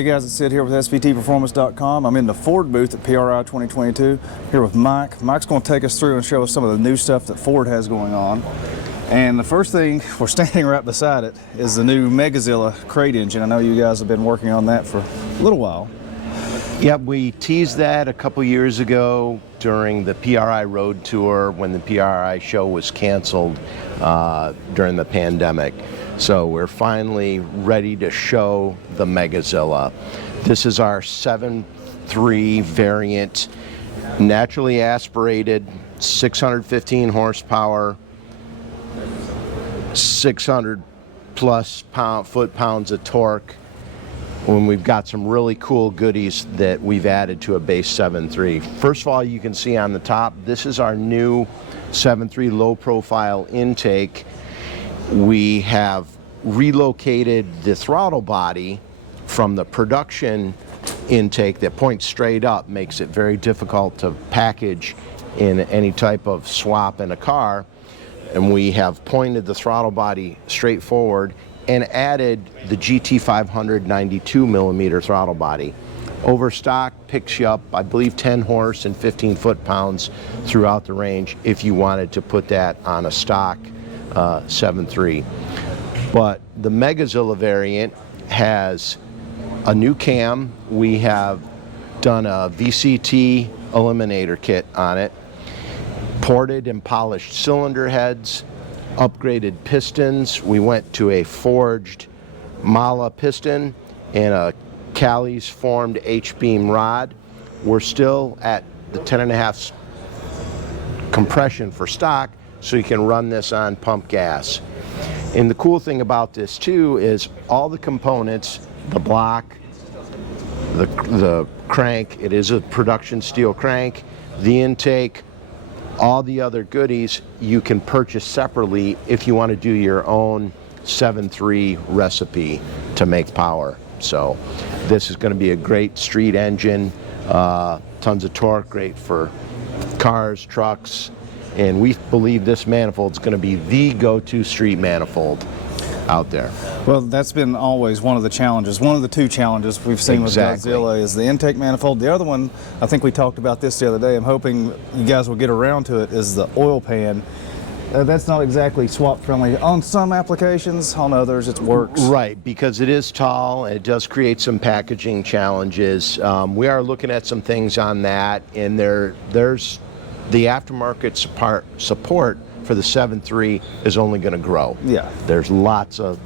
Hey guys, it's Sid here with SVTPerformance.com. I'm in the Ford booth at PRI 2022 here with Mike. Mike's going to take us through and show us some of the new stuff that Ford has going on. And the first thing, we're standing right beside it, is the new MEGAZILLA crate engine. I know you guys have been working on that for a little while. Yep, we teased that a couple years ago during the PRI road tour when the PRI show was canceled during the pandemic. So we're finally ready to show the MEGAZILLA. This is our 7.3 variant, naturally aspirated, 615 horsepower, 600 plus foot-pounds of torque, when we've got some really cool goodies that we've added to a base 7.3. First of all, you can see on the top, this is our new 7.3 low-profile intake. We have relocated the throttle body from the production intake that points straight up, makes it very difficult to package in any type of swap in a car. And we have pointed the throttle body straight forward and added the GT500 92 millimeter throttle body. Overstock picks you up, I believe, 10 horse and 15 foot-pounds throughout the range if you wanted to put that on a stock 7.3. But the MEGAZILLA variant has a new cam. We have done a VCT eliminator kit on it, ported and polished cylinder heads, upgraded pistons. We went to a forged Mala piston and a Cali's formed H-beam rod. We're still at the 10.5 compression for stock, so you can run this on pump gas. And the cool thing about this too is all the components, the block, the crank, it is a production steel crank, the intake, all the other goodies you can purchase separately if you want to do your own 7.3 recipe to make power. So this is going to be a great street engine, tons of torque, great for cars, trucks, and we believe this manifold is going to be the go-to street manifold out there. Well, that's been always one of the challenges. One of the two challenges we've seen with Godzilla is the intake manifold. The other one, I think we talked about this the other day, I'm hoping you guys will get around to it, is the oil pan. That's not exactly swap friendly on some applications, on others it works. Right, because it is tall and it does create some packaging challenges. We are looking at some things on that, and there's the aftermarket support for the 7.3 is only going to grow. Yeah. There's lots of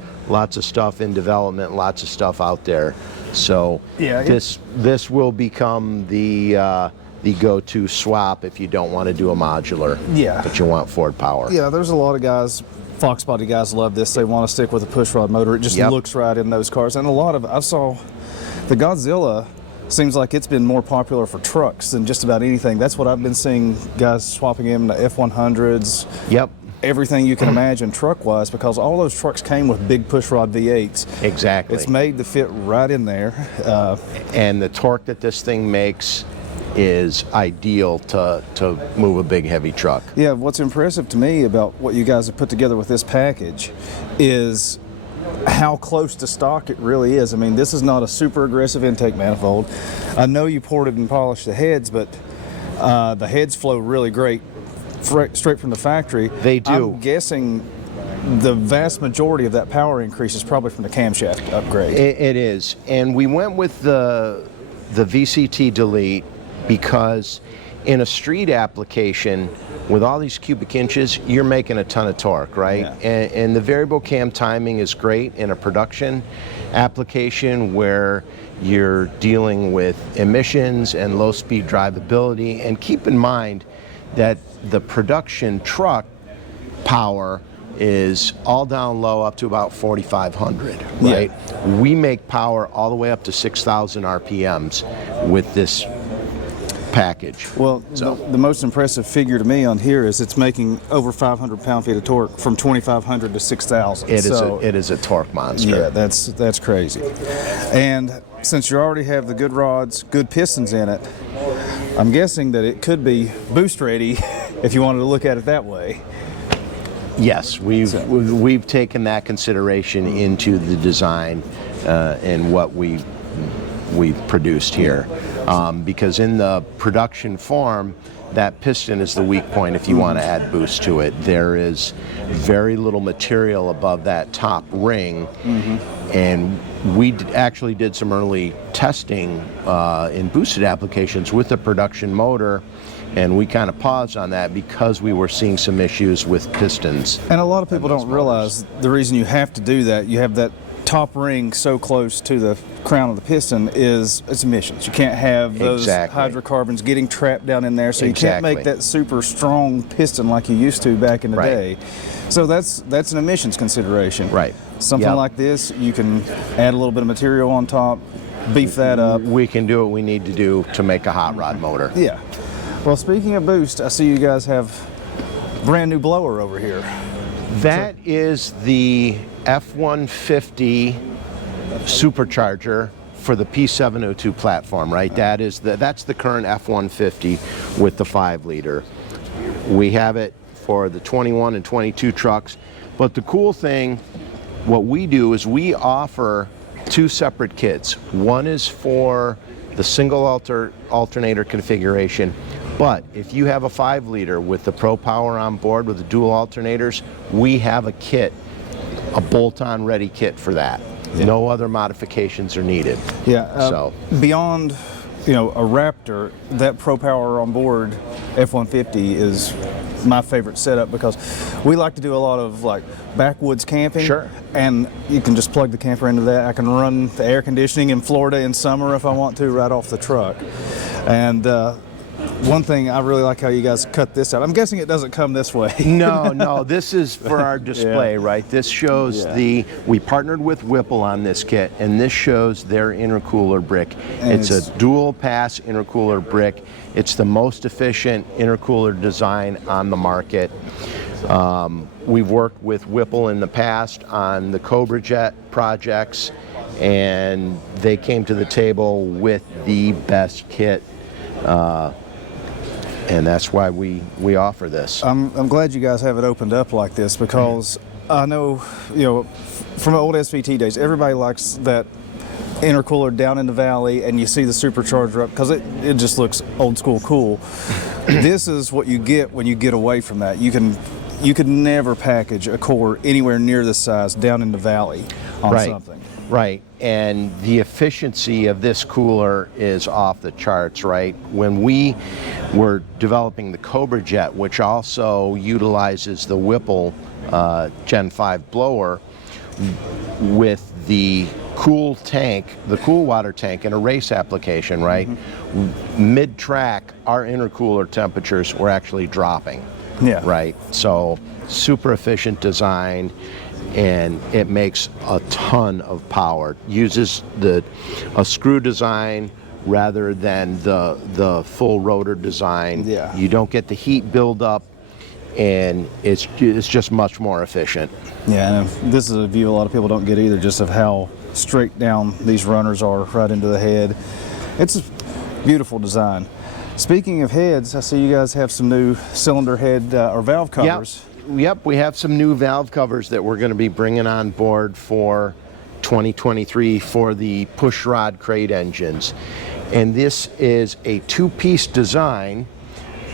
stuff in development, lots of stuff out there. So yeah, this will become the go-to swap if you don't want to do a modular, yeah, but you want Ford power. Yeah, there's a lot of guys, Fox body guys love this. They want to stick with a pushrod motor. It just looks right in those cars. And a lot of, I saw the Godzilla seems like it's been more popular for trucks than just about anything. That's what I've been seeing, guys swapping in to F100s. Yep. Everything you can imagine truck-wise, because all those trucks came with big pushrod V8s. Exactly. It's made to fit right in there. And the torque that this thing makes is ideal to move a big heavy truck. Yeah, what's impressive to me about what you guys have put together with this package is how close to stock it really is. I mean, this is not a super aggressive intake manifold. I know you ported and polished the heads, but the heads flow really great straight from the factory. They do. I'm guessing the vast majority of that power increase is probably from the camshaft upgrade. It is, and we went with the VCT delete because in a street application with all these cubic inches, you're making a ton of torque, right? Yeah. And the variable cam timing is great in a production application where you're dealing with emissions and low speed drivability. And keep in mind that the production truck power is all down low up to about 4,500, right? Yeah. We make power all the way up to 6,000 RPMs with this package. Well, so the most impressive figure to me on here is it's making over 500 pound-feet of torque from 2,500 to 6,000. It is a torque monster. Yeah, that's crazy. And since you already have the good rods, good pistons in it, I'm guessing that it could be boost ready if you wanted to look at it that way. Yes, we've taken that consideration into the design and what we we've produced here, because in the production form, that piston is the weak point if you want to add boost to it. There is very little material above that top ring, and we actually did some early testing in boosted applications with the production motor, and we kind of paused on that because we were seeing some issues with pistons. And a lot of people don't realize the reason you have to do that, you have that top ring so close to the crown of the piston, is it's emissions. You can't have those hydrocarbons getting trapped down in there, so you can't make that super strong piston like you used to back in the day. So that's an emissions consideration. Right. Something like this, you can add a little bit of material on top, beef that up. We can do what we need to do to make a hot rod motor. Yeah. Well, speaking of boost, I see you guys have a brand new blower over here. That is the F-150 supercharger for the P702 platform, right? That's the current F-150 with the 5-liter. We have it for the 21 and 22 trucks, but the cool thing, what we do is we offer 2 separate kits. One is for the single alternator configuration, but if you have a 5-liter with the Pro Power on board with the dual alternators, we have a kit, a bolt-on ready kit for that. No other modifications are needed. So beyond, a Raptor, that Pro Power on board F-150 is my favorite setup because we like to do a lot of backwoods camping. Sure. And you can just plug the camper into that. I can run the air conditioning in Florida in summer if I want to right off the truck. And one thing I really like how you guys cut this out. I'm guessing it doesn't come this way. No, this is for our display, right? This shows we partnered with Whipple on this kit, and this shows their intercooler brick. It's a dual pass intercooler brick. It's the most efficient intercooler design on the market. We've worked with Whipple in the past on the Cobra Jet projects, and they came to the table with the best kit. And that's why we offer this. I'm glad you guys have it opened up like this because I know, from the old SVT days, everybody likes that intercooler down in the valley and you see the supercharger up because it just looks old school cool. This is what you get when you get away from that. You could never package a core anywhere near this size down in the valley on something. Right, and the efficiency of this cooler is off the charts, right? When we were developing the Cobra Jet, which also utilizes the Whipple Gen 5 blower with the cool tank, the cool water tank in a race application, right? Mid-track, our intercooler temperatures were actually dropping. Right, so super efficient design, and it makes a ton of power. Uses a screw design rather than the full rotor design. You don't get the heat buildup, and it's just much more efficient. And this is a view a lot of people don't get either, just of how straight down these runners are right into the head. It's a beautiful design. Speaking of heads, I see you guys have some new cylinder head or valve covers. Yep, we have some new valve covers that we're going to be bringing on board for 2023 for the push rod crate engines. And this is a 2-piece design,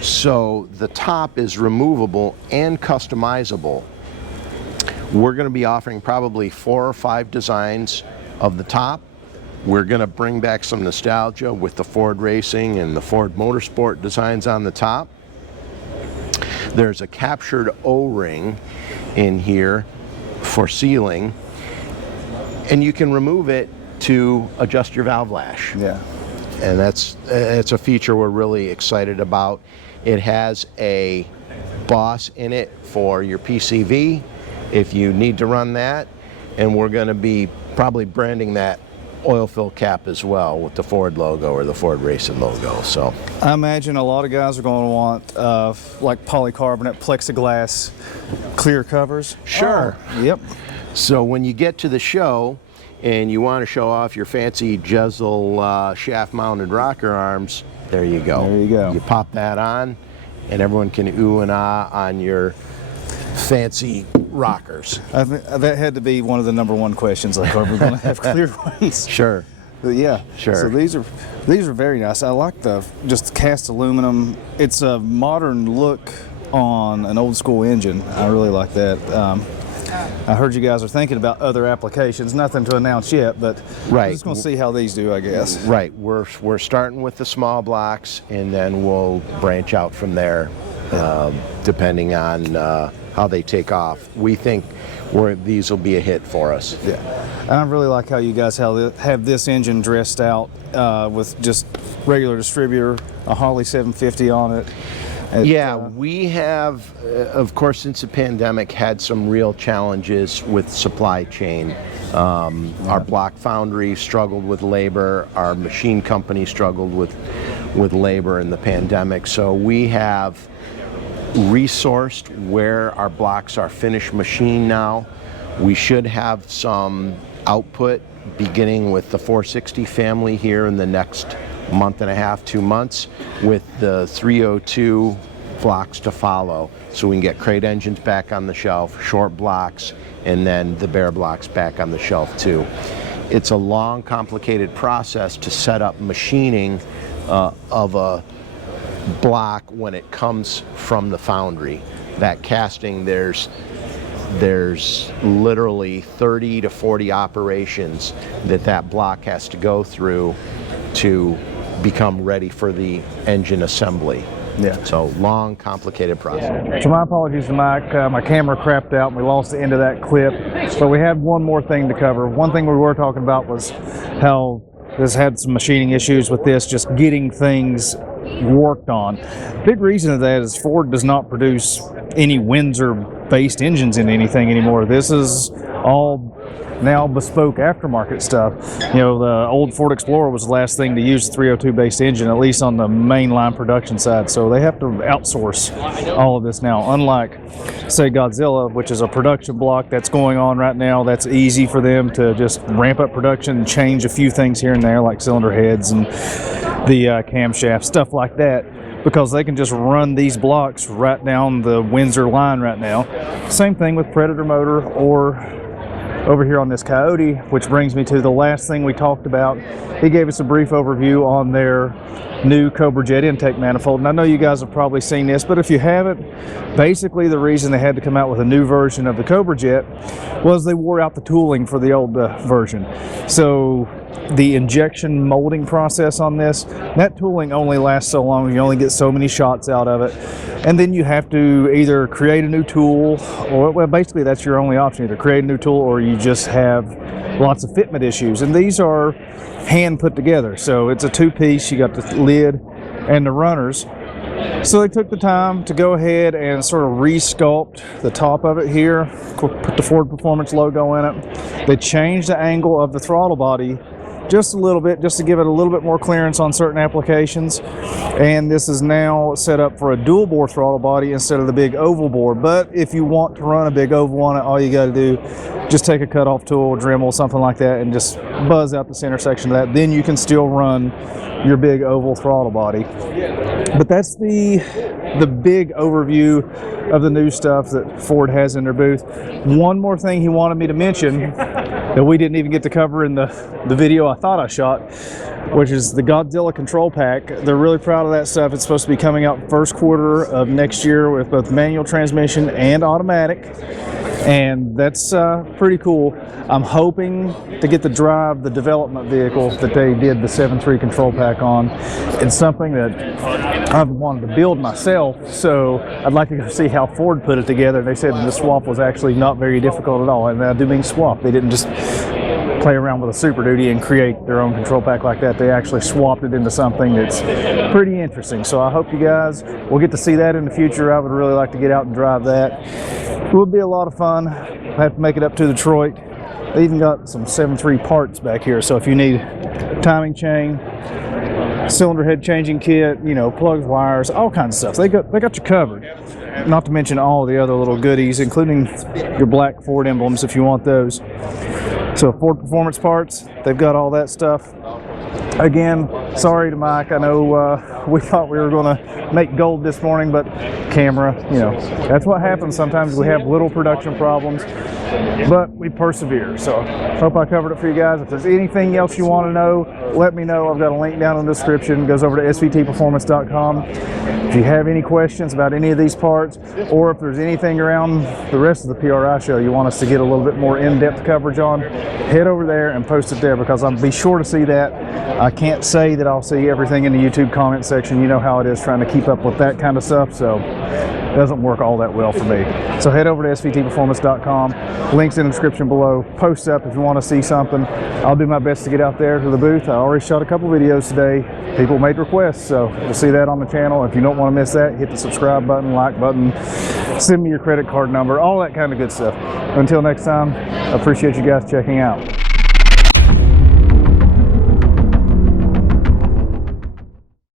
so the top is removable and customizable. We're going to be offering probably 4 or 5 designs of the top. We're going to bring back some nostalgia with the Ford Racing and the Ford Motorsport designs on the top. There's a captured O-ring in here for sealing, and you can remove it to adjust your valve lash. And it's a feature we're really excited about. It has a boss in it for your PCV if you need to run that, and we're going to be probably branding that oil fill cap as well with the Ford logo or the Ford Racing logo. So I imagine a lot of guys are going to want like polycarbonate plexiglass clear covers. Sure. Yep. So when you get to the show and you want to show off your fancy Jezel shaft mounted rocker arms, there you go. There you go. You pop that on and everyone can ooh and ah on your fancy rockers. I think that had to be one of the #1 questions. Like, are we going to have clear ones? Sure. Yeah, Sure. So these are very nice. I like the just cast aluminum. It's a modern look on an old school engine. I really like that. I heard you guys are thinking about other applications. Nothing to announce yet, but Right. I'm just going to see how these do, I guess. Right. We're starting with the small blocks, and then we'll branch out from there, depending on how they take off. We think these will be a hit for us. Yeah, and I really like how you guys have this engine dressed out with just regular distributor, a Holley 750 on it. Yeah, we have, of course, since the pandemic, had some real challenges with supply chain. Our block foundry struggled with labor. Our machine company struggled with labor in the pandemic. So we have resourced where our blocks are finished machine now. We should have some output beginning with the 460 family here in the next month and a half, 2 months, with the 302 blocks to follow, so we can get crate engines back on the shelf, short blocks, and then the bare blocks back on the shelf too. It's a long, complicated process to set up machining of a block when it comes from the foundry. That casting, there's literally 30 to 40 operations that block has to go through to become ready for the engine assembly. Yeah. So long, complicated process. So my apologies to Mike. My camera crapped out and we lost the end of that clip. But we had one more thing to cover. One thing we were talking about was how this had some machining issues with this, just getting things worked on. Big reason of that is Ford does not produce any Windsor-based engines in anything anymore. This is all now bespoke aftermarket stuff. You know, the old Ford Explorer was the last thing to use the 302 based engine, at least on the mainline production side. So they have to outsource all of this now. Unlike, say, Godzilla, which is a production block that's going on right now, that's easy for them to just ramp up production and change a few things here and there, like cylinder heads and the camshaft, stuff like that, because they can just run these blocks right down the Windsor line right now. Same thing with Predator motor or over here on this Coyote, which brings me to the last thing we talked about. He gave us a brief overview on their new Cobra Jet intake manifold, and I know you guys have probably seen this, but if you haven't, basically the reason they had to come out with a new version of the Cobra Jet was they wore out the tooling for the old version. So the injection molding process on this, that tooling only lasts so long. You only get so many shots out of it, and then you have to either create a new tool, or well, basically that's your only option: either create a new tool or you just have lots of fitment issues. And these are hand put together, so it's a two-piece. You got the lid and the runners. So they took the time to go ahead and sort of re-sculpt the top of it here, put the Ford Performance logo in it. They changed the angle of the throttle body just a little bit, just to give it a little bit more clearance on certain applications. And this is now set up for a dual bore throttle body instead of the big oval bore. But if you want to run a big oval on it, all you got to do, just take a cutoff tool, Dremel, something like that, and just buzz out the center section of that. Then you can still run your big oval throttle body. But that's the big overview of the new stuff that Ford has in their booth. One more thing he wanted me to mention that we didn't even get to cover in the video I thought I shot, which is the Godzilla control pack. They're really proud of that stuff. It's supposed to be coming out first quarter of next year with both manual transmission and automatic, and that's pretty cool. I'm hoping to get to drive the development vehicle that they did the 7.3 control pack on. It's something that I've wanted to build myself, so I'd like to go see how Ford put it together. They said the swap was actually not very difficult at all, and I do mean swap. They didn't just play around with a Super Duty and create their own control pack like that. They actually swapped it into something that's pretty interesting. So I hope you guys will get to see that in the future. I would really like to get out and drive that. It would be a lot of fun. I have to make it up to Detroit. They even got some 7.3 parts back here, so if you need timing chain, cylinder head changing kit, you know, plugs, wires, all kinds of stuff, they got you covered. Not to mention all the other little goodies, including your black Ford emblems if you want those. So Ford Performance parts, they've got all that stuff. Again, sorry to Mike. I know we thought we were going to make gold this morning, but camera, you know, that's what happens. Sometimes we have little production problems, but we persevere. So hope I covered it for you guys. If there's anything else you want to know, let me know. I've got a link down in the description. It goes over to SVTPerformance.com. If you have any questions about any of these parts, or if there's anything around the rest of the PRI show you want us to get a little bit more in-depth coverage on, head over there and post it there, because I'll be sure to see that. I can't say that I'll see everything in the YouTube comment section. You know how it is trying to keep up with that kind of stuff, so it doesn't work all that well for me. So head over to SVTPerformance.com. Links in the description below. Post up if you want to see something. I'll do my best to get out there to the booth. I already shot a couple videos today. People made requests, so you'll see that on the channel. If you don't want to miss that, hit the subscribe button, like button, send me your credit card number, all that kind of good stuff. Until next time, I appreciate you guys checking out.